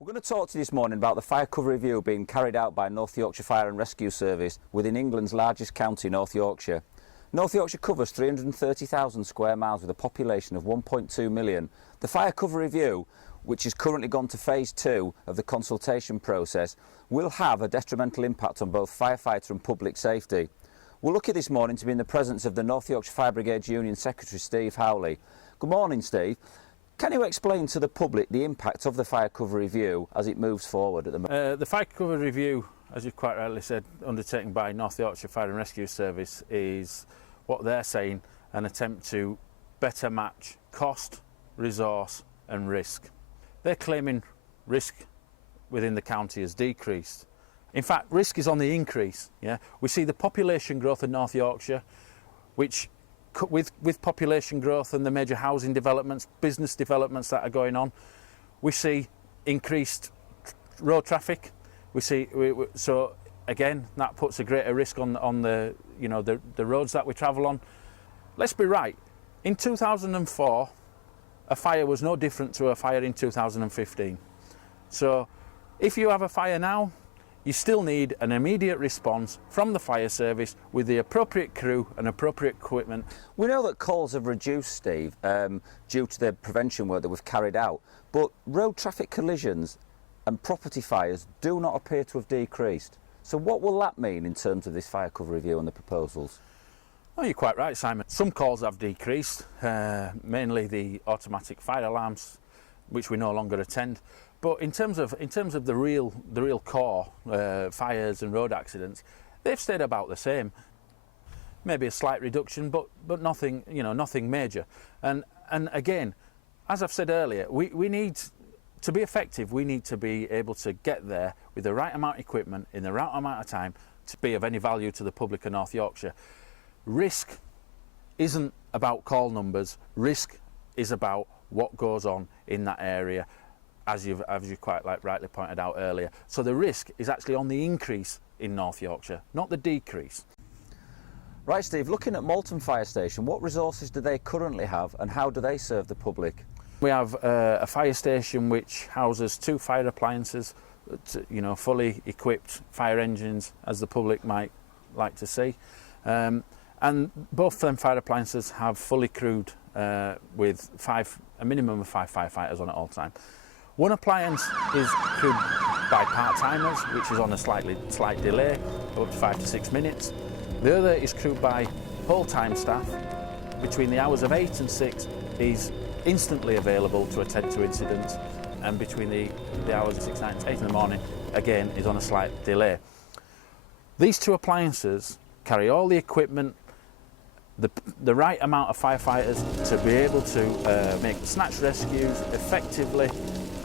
We're going to talk to you this morning about the fire cover review being carried out by North Yorkshire Fire and Rescue Service within England's largest county, North Yorkshire. North Yorkshire covers 330,000 square miles with a population of 1.2 million. The fire cover review, which has currently gone to phase 2 of the consultation process, will have a detrimental impact on both firefighter and public safety. We're lucky this morning to be in the presence of the North Yorkshire Fire Brigade Union Secretary, Steve Howley. Good morning, Steve. Can you explain to the public the impact of the fire cover review as it moves forward at the moment? The fire cover review, as you quite rightly said, undertaken by North Yorkshire Fire and Rescue Service, is what they're saying an attempt to better match cost, resource and risk. They're claiming risk within the county has decreased. In fact, risk is on the increase. Yeah? We see the population growth in North Yorkshire, which with population growth and the major housing developments, business developments that are going on, we see increased road traffic. So again, that puts a greater risk on the the roads that we travel on. Let's be right. In 2004, a fire was no different to a fire in 2015. So if you have a fire now, you still need an immediate response from the fire service with the appropriate crew and appropriate equipment. We know that calls have reduced, Steve, due to the prevention work that we've carried out, but road traffic collisions and property fires do not appear to have decreased. So what will that mean in terms of this fire cover review and the proposals? Oh, you're quite right, Simon. Some calls have decreased, mainly the automatic fire alarms, which we no longer attend. But in terms of the real core fires and road accidents, they've stayed about the same. Maybe a slight reduction, but nothing nothing major. And again, as I've said earlier, we need to be effective. We need to be able to get there with the right amount of equipment in the right amount of time to be of any value to the public of North Yorkshire. Risk isn't about call numbers. Risk is about what goes on in that area, as you quite rightly pointed out earlier. So the risk is actually on the increase in North Yorkshire, not the decrease. Right, Steve, looking at Malton Fire Station, what resources do they currently have and how do they serve the public? We have a fire station which houses 2 fire appliances, fully equipped fire engines, as the public might like to see. And both them fire appliances have fully crewed with a minimum of 5 firefighters on at all time. One appliance is crewed by part-timers, which is on a slight delay, up to 5 to 6 minutes. The other is crewed by full-time staff. Between the hours of 8 and 6 is instantly available to attend to incidents, and between the hours of 6 and 8 in the morning, again, is on a slight delay. These 2 appliances carry all the equipment, the right amount of firefighters to be able to make snatch rescues effectively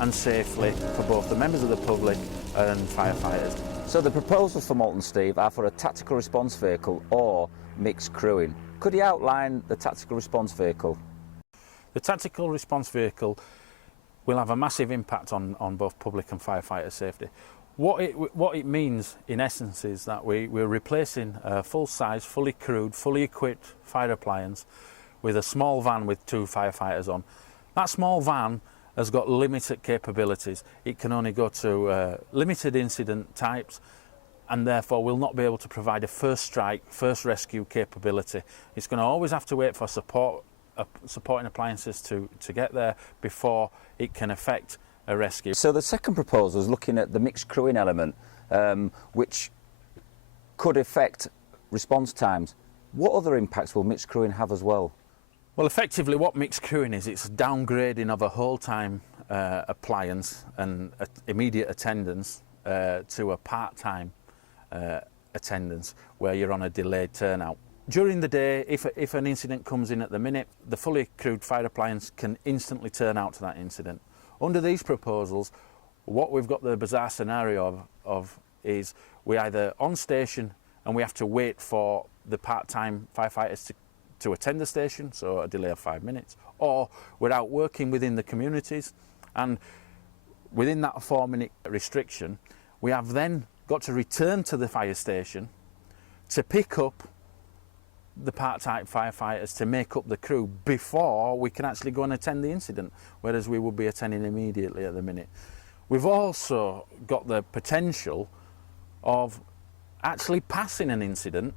and safely for both the members of the public and firefighters. So the proposals for Malton, Steve, are for a tactical response vehicle or mixed crewing. Could you outline the tactical response vehicle? The tactical response vehicle will have a massive impact on both public and firefighter safety. What it means in essence is that we're replacing a full-size, fully crewed, fully equipped fire appliance with a small van with 2 firefighters on. That small van has got limited capabilities. It can only go to limited incident types and therefore will not be able to provide a first strike, first rescue capability. It's going to always have to wait for supporting appliances to get there before it can effect a rescue. So the second proposal is looking at the mixed crewing element, which could affect response times. What other impacts will mixed crewing have as well? Well, effectively what mixed crewing is, it's downgrading of a whole-time appliance and immediate attendance to a part-time attendance where you're on a delayed turnout. During the day, if an incident comes in at the minute, the fully crewed fire appliance can instantly turn out to that incident. Under these proposals, what we've got the bizarre scenario of is we're either on station and we have to wait for the part-time firefighters to attend the station, so a delay of 5 minutes, or we're out working within the communities, and within that 4-minute restriction, we have then got to return to the fire station to pick up the part-time firefighters to make up the crew before we can actually go and attend the incident, whereas we would be attending immediately at the minute. we've also got the potential of actually passing an incident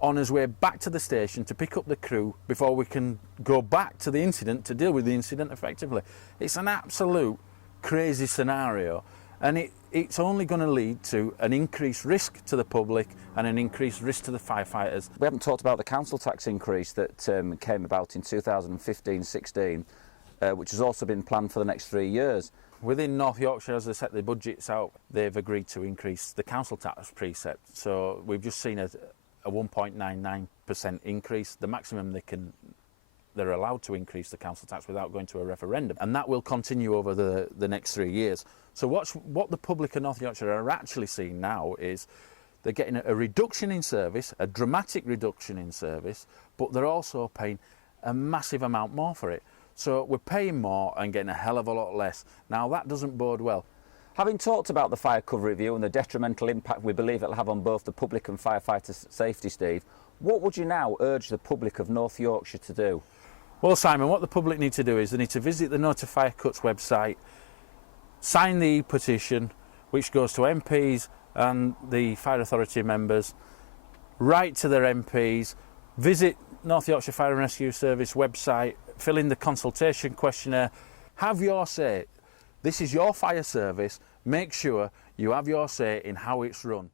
on his way back to the station to pick up the crew before we can go back to the incident to deal with the incident effectively. It's an absolute crazy scenario, and it's only going to lead to an increased risk to the public and an increased risk to the firefighters. We haven't talked about the council tax increase that came about in 2015-16, which has also been planned for the next 3 years. Within North Yorkshire, as they set their budgets out, they've agreed to increase the council tax precept. So we've just seen a 1.99% increase, the maximum they're allowed to increase the council tax without going to a referendum, and that will continue over the next 3 years. So what the public of North Yorkshire are actually seeing now is they're getting a reduction in service, a dramatic reduction in service, but they're also paying a massive amount more for it. So we're paying more and getting a hell of a lot less. Now that doesn't bode well. Having talked about the fire cover review and the detrimental impact we believe it'll have on both the public and firefighters' safety, Steve, what would you now urge the public of North Yorkshire to do? Well, Simon, what the public need to do is they need to visit the Notify Cuts website, sign the petition, which goes to MPs and the Fire Authority members, write to their MPs, visit North Yorkshire Fire and Rescue Service website, fill in the consultation questionnaire, have your say. This is your fire service. Make sure you have your say in how it's run.